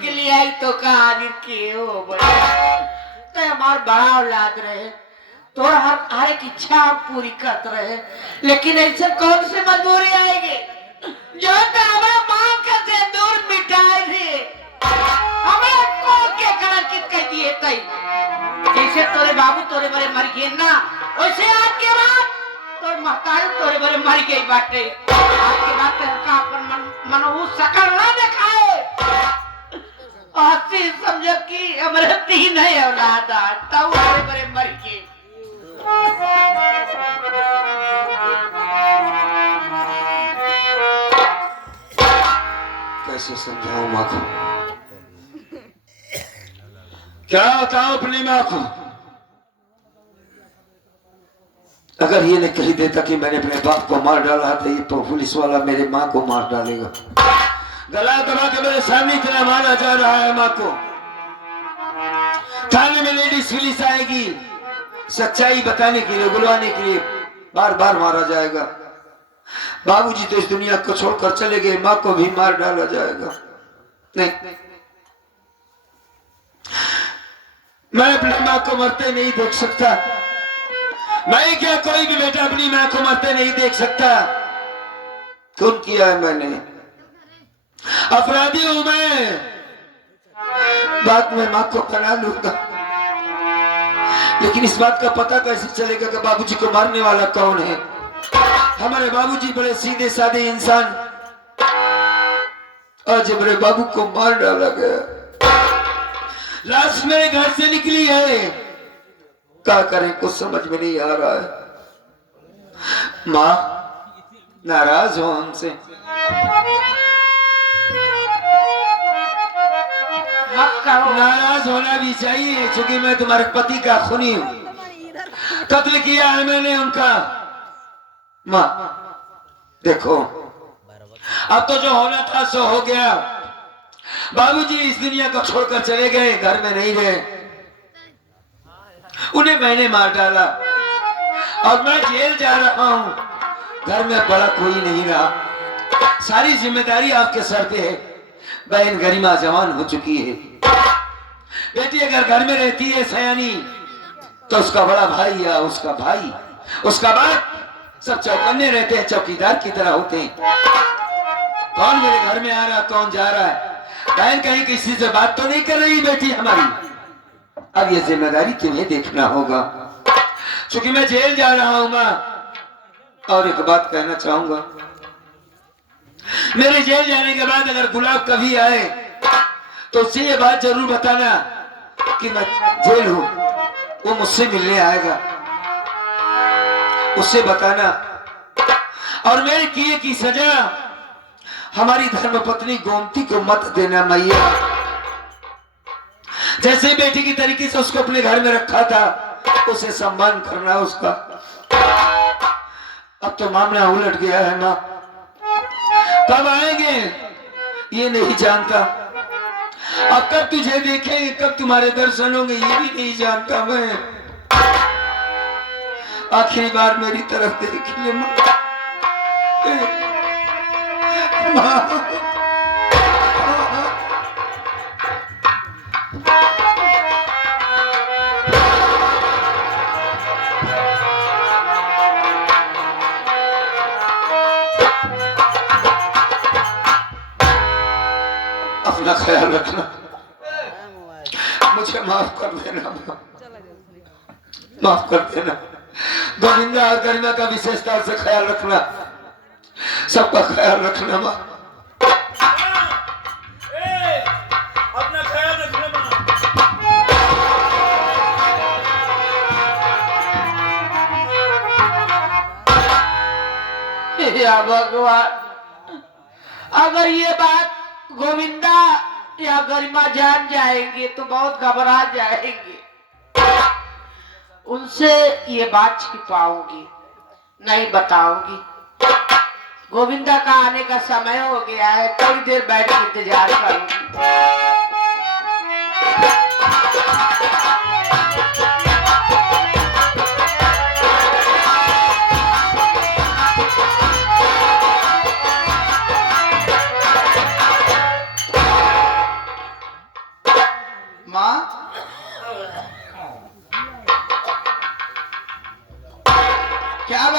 के लिए आई तो कहानी के हो तो हमार बड़ा औलाद रहे तो हर एक इच्छा हम पूरी करते रहे, लेकिन ऐसे कौन सी मजबूरी आएगी जो तो हमें मां का सिंदूर मिटाए थे हमें को के करा कित कह दिए कई जैसे तोरे बाबू तोरे बड़े मर गए ना वैसे आज के बाद तो महतारी तोरे बड़े मर गई बाटे। आज के बाद का अपन मन वो सकल ना दिखाए आती समझ कि हमारे तीन है औलाद तब तोरे बड़े मर गए। कैसे समझाऊं माँ को, क्या बताऊं अपनी माँ को। अगर ये नहीं कही देता कि मैंने अपने बाप को मार डाला तो ये तो पुलिस वाला मेरे माँ को मार डालेगा। गला दबा के मेरे सामने इतना मारा जा रहा है माँ को। थाने में लेडीज पुलिस आएगी सच्चाई बताने के लिए बुलवाने के लिए, बार बार मारा जाएगा। बाबूजी तो इस दुनिया को छोड़कर चले गए, माँ को भी मार डाला जाएगा। नहीं, मैं अपनी माँ को मरते नहीं देख सकता। मैं क्या कोई भी बेटा अपनी माँ को मरते नहीं देख सकता। खून किया है मैंने, अपराधी हूं मैं। बाद में माँ को बना लूंगा, लेकिन इस बात का पता कैसे चलेगा कि बाबूजी को मारने वाला कौन है। हमारे बाबूजी बड़े सीधे साधे इंसान, आज मेरे बाबू को मार डाला गया। लाश मेरे घर से निकली है, क्या करें कुछ समझ में नहीं आ रहा है। माँ नाराज हो हमसे? नाराज होना भी चाहिए, क्योंकि मैं तुम्हारे पति का खूनी हूं। कत्ल किया है मैंने उनका। माँ देखो, अब तो जो होना था सो हो गया। बाबूजी इस दुनिया को छोड़कर चले गए, घर में नहीं रहे। उन्हें मैंने मार डाला और मैं जेल जा रहा हूं। घर में बड़ा कोई नहीं रहा, सारी जिम्मेदारी आपके सर पे है। बहन गरिमा जवान हो चुकी है। बेटी अगर घर में रहती है सयानी, तो उसका बड़ा भाई या उसका भाई, उसका बाप, सब चौकन्ने रहते हैं, चौकीदार की तरह होते हैं। कौन मेरे घर में आ रहा, कौन जा रहा है। बहन कहीं किसी से बात तो नहीं कर रही बेटी हमारी। अब ये जिम्मेदारी तुम्हें देखना होगा, क्योंकि मैं जेल जा रहा हूं माँ। और एक बात कहना चाहूंगा, मेरे जेल जाने के बाद अगर गुलाब कभी आए तो उससे ये बात जरूर बताना कि मैं जेल हूं। वो मुझसे मिलने आएगा, उससे बताना। और मेरे किए की सजा हमारी धर्मपत्नी गोमती को मत देना मैया। जैसे बेटी की तरीके से उसको अपने घर में रखा था, उसे सम्मान करना उसका। अब तो मामला उलट गया है माँ। कब आएंगे ये नहीं जानता, अब कब तुझे देखेंगे, कब तुम्हारे दर्शन होंगे ये भी नहीं जानता मैं। आखिरी बार मेरी तरफ देखिए माँ। अपना ख्याल रखना, मुझे माफ कर देना, माफ कर देना। गोविंदा और गरिमा का विशेष तौर से ख्याल रखना, सबका ख्याल रखना माँ। अपना ख्याल रखना माँ। या भगवान, अगर ये बात गोविंदा या गरिमा जान जाएंगे तो बहुत घबरा जाएंगे। उनसे ये बात छिपाऊंगी, नहीं बताऊंगी। गोविंदा का आने का समय हो गया है, थोड़ी देर बैठ के इंतजार करूंगी।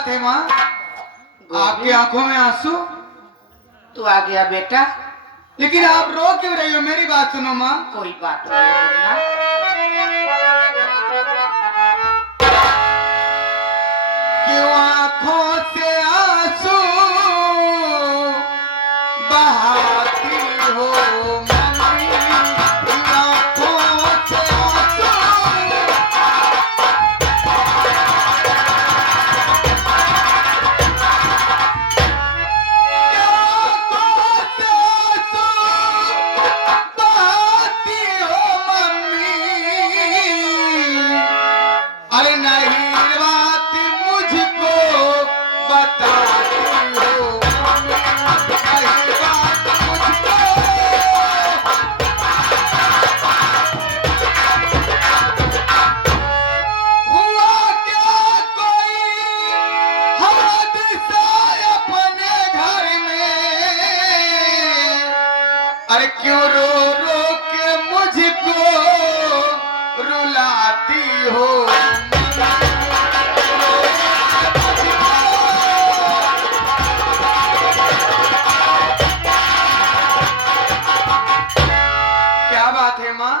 बात है माँ? आपकी आंखों में आंसू? तू आ गया बेटा? लेकिन आप रो क्यों रही हो? मेरी बात सुनो माँ। कोई बात नहीं मुन्ना। क्यों आंखों से आंसू बहाती हो मम्मी? क्यों आंखों से आंसू? क्यों आंखों से आंसू बहाती हो मम्मी? अरे नहीं बात मुझको बताती हो मम्मी, नहीं बात मुझको। हुआ क्या कोई हादसा अपने घर में? अरे क्यों रो रो के मुझको रुलाती हो? क्या बात है माँ?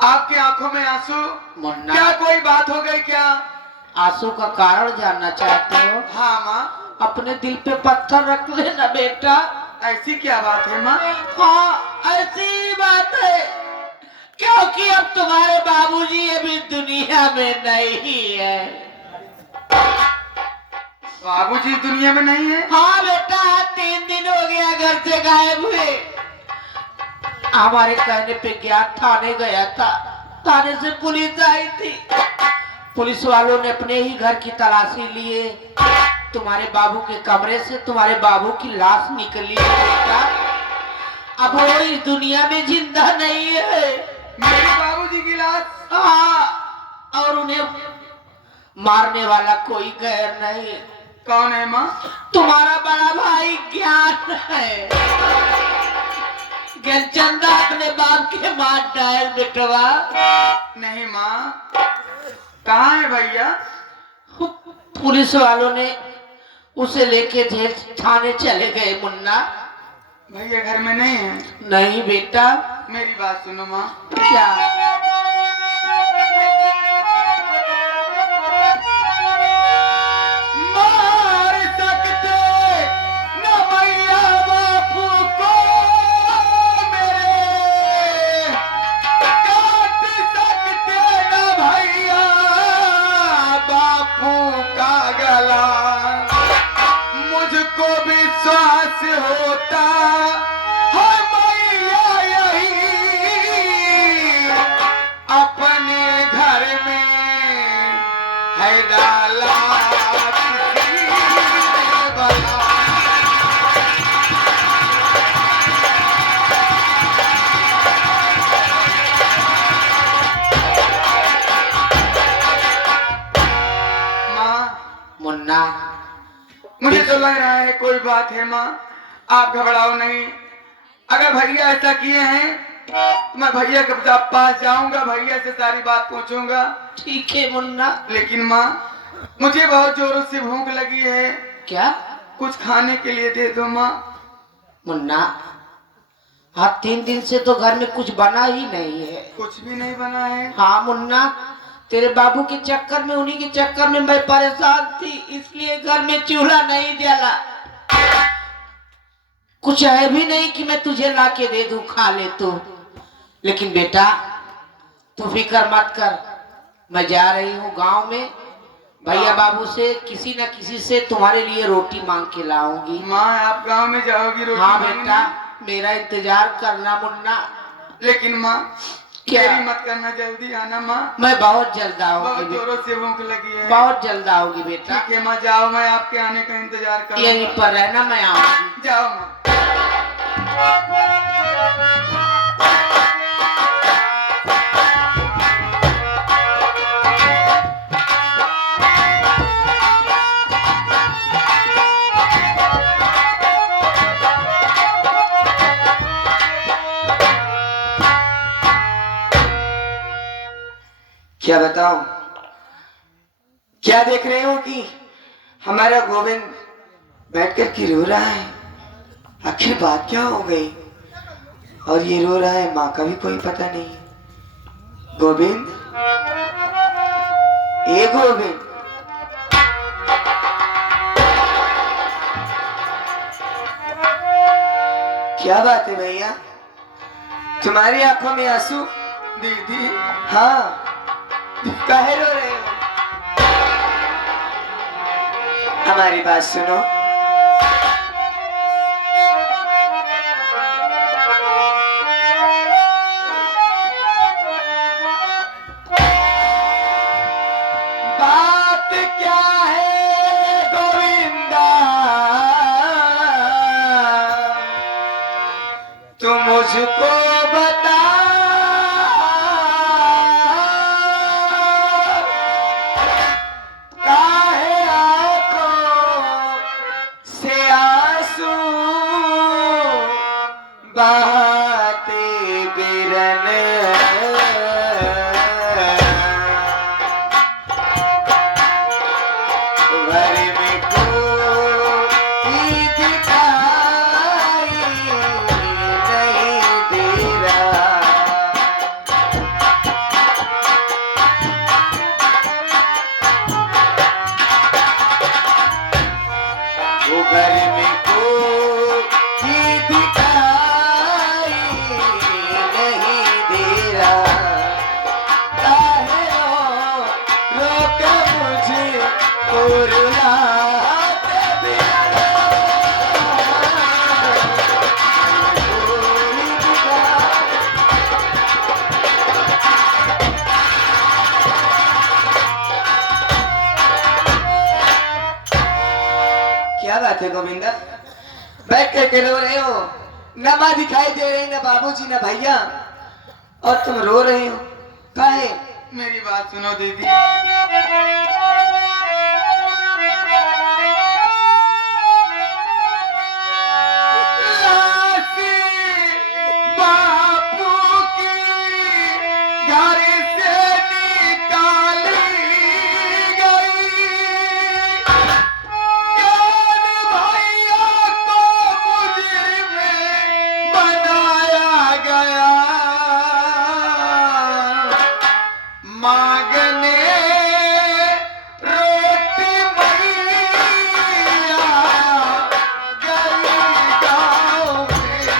आपकी आंखों में आंसू? मुन्ना, क्या कोई बात हो गई क्या? आंसू का कारण जानना चाहते हो? हाँ माँ। अपने दिल पे पत्थर रख लेना बेटा। ऐसी क्या बात है माँ? हाँ, ऐसी बात है क्योंकि अब तुम्हारे बाबूजी अभी दुनिया में नहीं है। बाबूजी दुनिया में नहीं है? हाँ बेटा, 3 दिन हो गया घर से गायब हुए। हमारे कहने पे गया, थाने गया था। थाने से पुलिस आई थी। पुलिस वालों ने अपने ही घर की तलाशी लिए। तुम्हारे बाबू के कमरे से तुम्हारे बाबू की लाश निकली है बेटा। अब वो इस दुनिया में जिंदा नहीं है। मेरे बाबूजी की लाश? हाँ, और उन्हें मारने वाला कोई गैर नहीं। कौन है माँ? तुम्हारा बड़ा भाई ज्ञान है। ज्ञानचंदा अपने बाप के मार डायल बेटवा। नहीं माँ, कहाँ है भैया? पुलिस वालों ने उसे लेके जेल थाने चले गए मुन्ना। भैया घर में नहीं है? नहीं बेटा। मेरी बात सुनो माँ। क्या? मार सकते न भैया बापू को मेरे, काट सकते न भैया बापू का गला। मुझको विश्वास होता है मैया यही अपने घर में है डाला किसी ने बना। माँ, मुन्ना, मुझे तो लग रहा है कोई बात है माँ। आप घबराओ नहीं। अगर भैया ऐसा किए हैं तो मैं भैया के पास जाऊंगा, भैया से सारी बात पूछूंगा। ठीक है मुन्ना। लेकिन माँ, मुझे बहुत जोरों से भूख लगी है। क्या? कुछ खाने के लिए दे दो माँ। मुन्ना, हाँ 3 दिन से तो घर में कुछ बना ही नहीं है। कुछ भी नहीं बना है? हाँ मुन्ना, तेरे बाबू के चक्कर में, उन्हीं के चक्कर में मैं परेशान थी, इसलिए घर में चूल्हा नहीं जला। कुछ है भी नहीं कि मैं तुझे ला के दे दूं, खा ले तो। लेकिन बेटा तू फिक्र मत कर, मैं जा रही हूँ गांव में। भैया बाबू से किसी न किसी से तुम्हारे लिए रोटी मांग के लाऊंगी। माँ, आप गांव में जाओगी रोटी हाँ मांगने? बेटा, मेरा इंतजार करना मुन्ना। लेकिन माँ, क्या? देरी मत करना, जल्दी आना माँ। मैं बहुत जल्द बहुत आऊंगी, जोरों से भूख लगी है। बहुत जल्द आऊंगी बेटा। ठीक है माँ, जाओ, मैं आपके आने का इंतजार करूंगा। यहीं पर रहना, मैं आऊंगी। जाओ माँ। क्या बताओ? क्या देख रहे हो कि हमारा गोविंद बैठ कर के रो रहा है। आखिर बात क्या हो गई? और ये रो रहा है, माँ का भी कोई पता नहीं। गोविंद, ए गोविंद, क्या बात है भैया, तुम्हारी आंखों में आंसू? दीदी हाँ, काहे रो रहे हो? हमारी बात सुनो। बात क्या है गोविंदा, तुम मुझको बता। काहे आंखों से आंसू बहाते बिरन, घर में कोई दिखाई नहीं दे रहा। वो घर में कोई दिखाई नहीं दे रहा। काहे रो के मुझे रुलाते बिना। क्या बात है गोविंदा, बैठ करके रो रहे हो? न माँ दिखाई दे रही, न बाबूजी, न भैया, और तुम रो रहे हो, काहे? मेरी बात सुनो दीदी। बापू की घर से निकाली गई, ज्ञान भैया को मुजरिम बनाया गया। मांगने रोटी मैया गई गाँव में।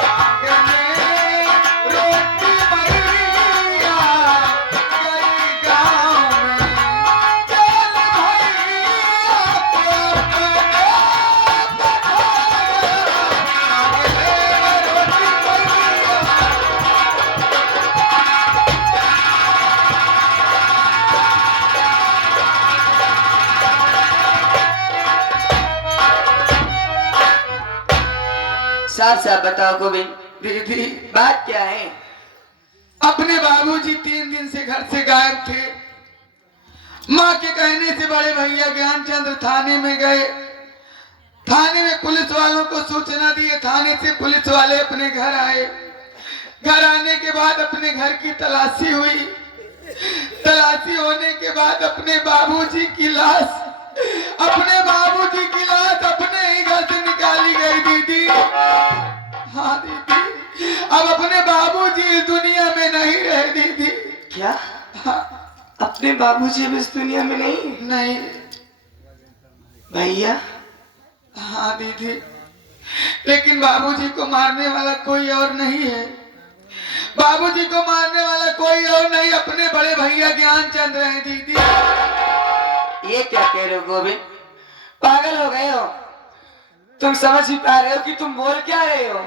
मांगने रोटी मैया गई गाँव में। चल भैया साफ साफ बताओ गोविंद, दीदी, बात क्या है? अपने बाबूजी 3 दिन से घर से गायब थे। माँ के कहने से बड़े भैया ज्ञानचंद्र थाने में गए। थाने में पुलिस वालों को सूचना दिए। थाने से पुलिस वाले अपने घर आए। घर आने के बाद अपने घर की तलाशी हुई। तलाशी होने के बाद अपने बाबूजी की लाश अपने ही घर से निकाली गई दीदी। हाँ दीदी, अब अपने बाबूजी इस दुनिया में नहीं रहे दीदी। क्या? हाँ, अपने बाबूजी अब इस दुनिया में नहीं? नहीं। भैया? हाँ दीदी, लेकिन बाबूजी को मारने वाला कोई और नहीं है। बाबूजी को मारने वाला कोई और नहीं, अपने बड़े भैया ज्ञानचंद्र हैं दीदी। ये क्या कह रहे हो गोविंद? पागल हो गए हो? तुम समझ ही पा रहे हो कि तुम बोल क्या रहे हो?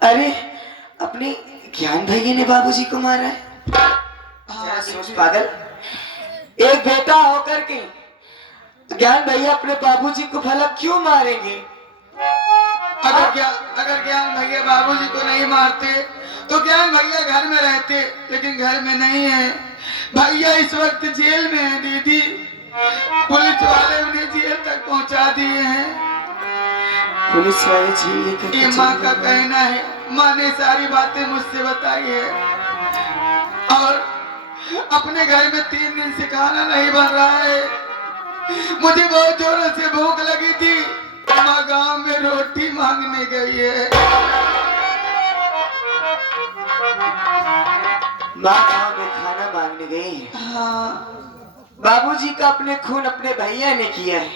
अरे अपने ज्ञान भैया ने बाबूजी को मारा है? हाँ सोच दीदी। पागल, एक बेटा होकर के ज्ञान भैया अपने बाबूजी को भला क्यों मारेंगे? अगर ज्ञान भैया बाबूजी को नहीं मारते तो ज्ञान भैया घर में रहते, लेकिन घर में नहीं है। भैया इस वक्त जेल में है दीदी। पुलिस वाले उन्हें जेल तक पहुंचा दिए हैं। पुलिस वाले जेल लेकर ये माँ का कहना है। माँ ने सारी बातें मुझसे बताई है और अपने घर में 3 दिन से खाना नहीं बन रहा है। मुझे बहुत जोरों से भूख लगी थी। माँ गांव में रोटी मांगने गई है। माँ गाँव में खाना मांगने गई है। हाँ बाबूजी का अपने खून अपने भैया ने किया है।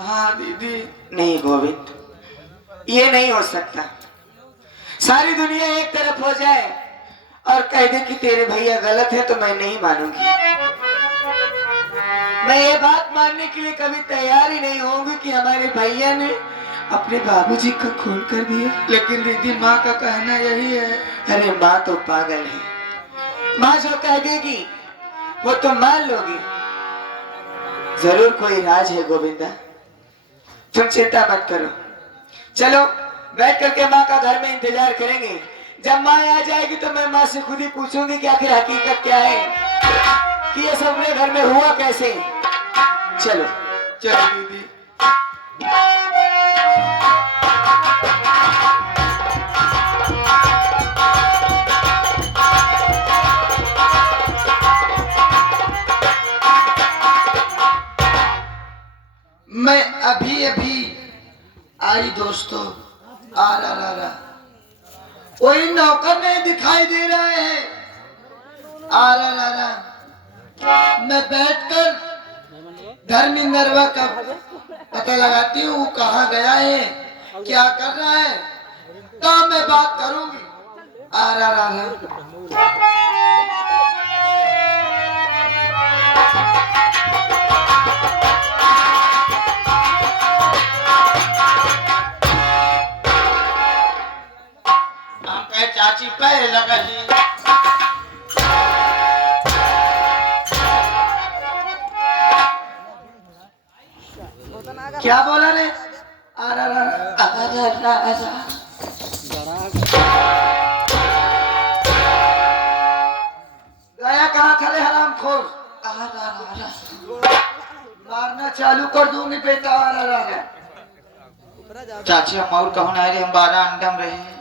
हाँ दीदी। नहीं गोविंद, ये नहीं हो सकता। सारी दुनिया एक तरफ हो जाए और कह दे कि तेरे भैया गलत है तो मैं नहीं मानूंगी। मैं ये बात मानने के लिए कभी तैयार ही नहीं होंगी कि हमारे भैया ने अपने बाबूजी का खून कर दिया। लेकिन दीदी माँ का कहना यही है। अरे माँ तो पागल है। माँ जो कह देगी वो तो मान लोगी। जरूर कोई राज है गोविंदा, तुम चिंता मत करो। चलो बैठ करके माँ का घर में इंतजार करेंगे। जब माँ आ जाएगी तो मैं माँ से खुद ही पूछूंगी कि आखिर हकीकत क्या है, कि ये सब अपने घर में हुआ कैसे। चलो चलो दीदी। मैं अभी अभी आई दोस्तों। आ रहा कोई नौकर नहीं दिखाई दे रहा है। आ रहा मैं बैठकर धर्मेंद्रवा का पता लगाती हूँ, वो कहाँ गया है, क्या कर रहा है, तो मैं बात करूंगी। आ रहा चाची पैर लगही। क्या बोला रे? आ रहा गया कहाँ था रे हरामखोर? मारना चालू कर दूंगी बेटा। आ रहा चाची हम और कहूँ नहीं रे, हम 12 अंडम रहे।